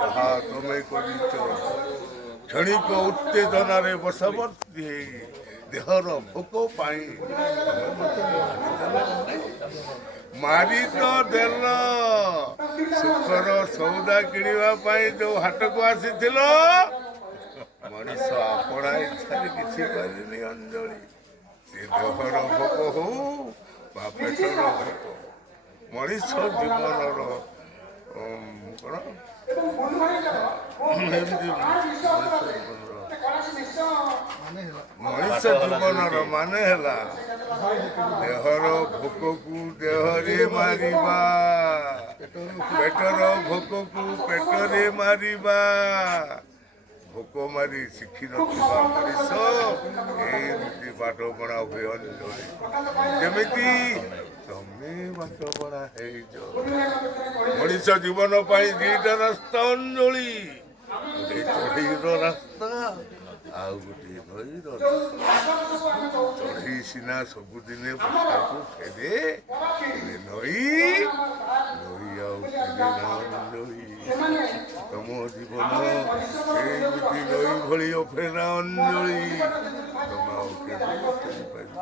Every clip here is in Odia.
ଯାହା ତମେ କରିଛ କ୍ଷଣିକ ଉତ୍ତେଜନାରେ ବଶବର୍ତ୍ତୀ ହେଇ ଦେହର ଭୋକ ପାଇଁ ତମେ ମତେ ମାରି ତ ଦେଲ। ସୁଖର ସଉଦା କିଣିବା ପାଇଁ ଯୋଉ ହାଟକୁ ଆସିଥିଲ ମଣିଷ ଆପଣା ଇଚ୍ଛାରେ କିଛି କରିନି ଅଞ୍ଜଳି। ସେ ଦେହର ଭୋକ ହଉ ବା ପେଟର ଭୋକ ମଣିଷ ଜୀବନର କଣ ମଣିଷ ଜୀବନର ମାନେ ହେଲା ଦେହର ଭୋକକୁ ଦେହରେ ମାରିବା, ପେଟର ଭୋକକୁ ପେଟରେ ମାରିବା। ଭୋକ ମାରି ଶିଖିନଥିବା ମଣିଷ ଏମିତି ବାଟ ବଣା ହୁଏ ଅଞ୍ଜଳି। ଯେମିତି ତମେ ବାଟ ବଣା ହେଇଛ। ମଣିଷ ଜୀବନ ପାଇଁ ଦିଟା ରାସ୍ତା ଅଞ୍ଜଳି, ଗୋଟେ ଚଢ଼େଇର ରାସ୍ତା ଆଉ ଗୋଟେ ନଈର ରାସ୍ତା। ଚଢ଼େଇ ସିନା ସବୁଦିନେ ବର୍ଷାକୁ ଫେରେ, ନଈ ଆଉ ଫେରେ ନା ଅଞ୍ଜଳି। ତମ ଜୀବନ ସେମିତି ନଈ ଭଳି ଅଫେରା ଅଞ୍ଜଳି। ତମେ ଆଉ କେବେ ଫେରିପାରିବ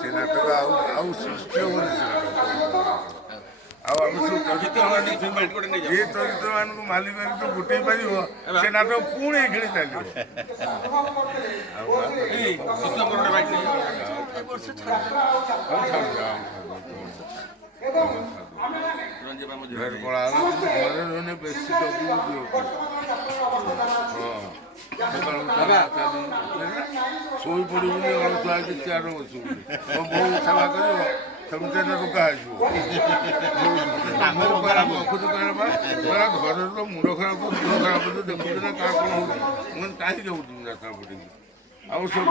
ସେ ନାଟକ ଆଉ ସୃଷ୍ଟି ହବନି। ସେ ନାଟକ ଆଉ ଆମେ ସବୁ ଯେ ଚରିତ୍ର ମାନଙ୍କୁ ମାଲିକ ଗୋଟେଇ ପାରିବ ସେ ନାଟକ ପୁଣି ଏଇଠି ଚାଲିବ। ବେଶୀ ଶୋଇ ପଡ଼ିବୁନି ଅଳସୁଆ ହେଇକି ଚେୟାରରେ ବସିବୁ। ମୋ ବୋଉ ସେବା କରିବ ସେମିତି ରୋକା ହେଇଯିବ। ଘରରେ ତ ମୁଣ୍ଡ ଖରାପ ଦେହ ଖରାପ ଦେଖୁଛୁ ନା କାହା କ'ଣ ହଉଛି। କାହିଁକି ହଉଛି ଯାତ୍ରା ପଡ଼ିକି ଆଉ ସବୁ